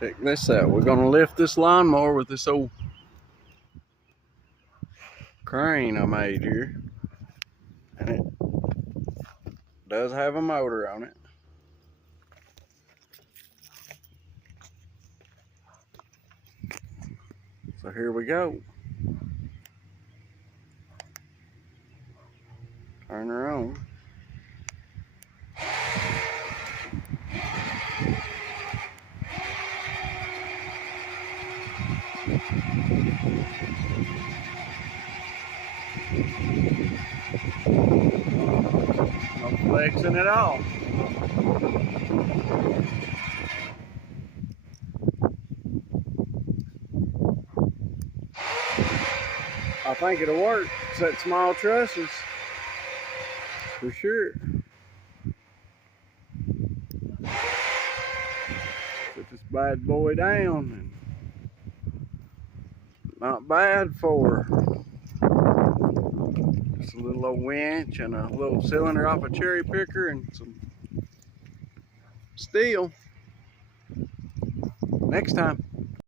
Check this out. We're gonna lift this lawnmower with this old crane I made here. And it does have a motor on it. So here we go. Turn her on. No flexing at all. I think it'll work. It's that small trusses for sure. Put this bad boy down. And not bad for just a little old winch and a little cylinder off a cherry picker and some steel. Next time.